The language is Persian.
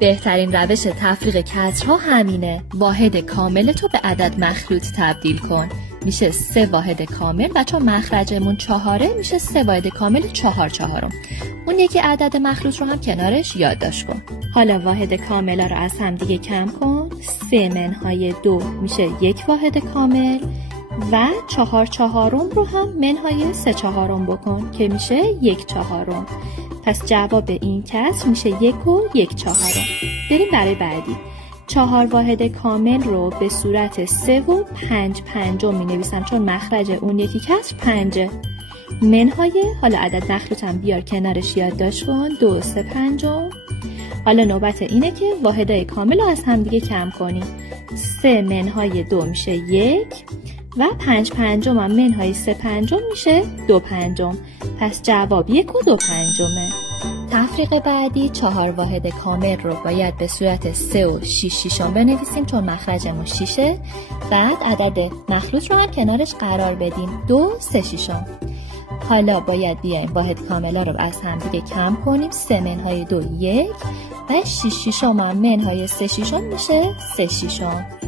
بهترین روش تفریق کسرها همینه. واحد کامل تو به عدد مخلوط تبدیل کن. میشه 3 واحد کامل و چون مخرجمون 4 میشه 3 واحد کامل 4/4. اون یکی عدد مخلوط رو هم کنارش یادداشت کن. حالا واحد کاملا رو از هم دیگه کم کن. 3-2 میشه 1 واحد کامل و 4/4 رو هم منهای 3/4 بکن که میشه 1/4. پس جواب این کسر میشه 1 و 1/4. بریم برای بعدی. 4 واحد کامل رو به صورت 3 و 5/5 می نویسم چون مخرج اون یکی کسر 5. منهای حالا عدد مخلوطم بیار کنارش یادداشت کن 2 و 3/5. حالا نوبت اینه که واحدهای کامل رو از هم دیگه کم کنیم. 3-2 میشه 1 و 5/5 هم منهای 3/5 میشه 2/5. پس جواب 1 و 2/5. تفریق بعدی 4 واحد کامل رو باید به صورت 3 و 6/6 بنویسیم چون مخرجمون 6. بعد عدد مخلوط رو هم کنارش قرار بدیم 2 3/6. حالا باید بیایم واحد کاملا رو از هم دیگه کم کنیم. 3-2 1 و 6/6 هم منهای 3/6 میشه 3/6.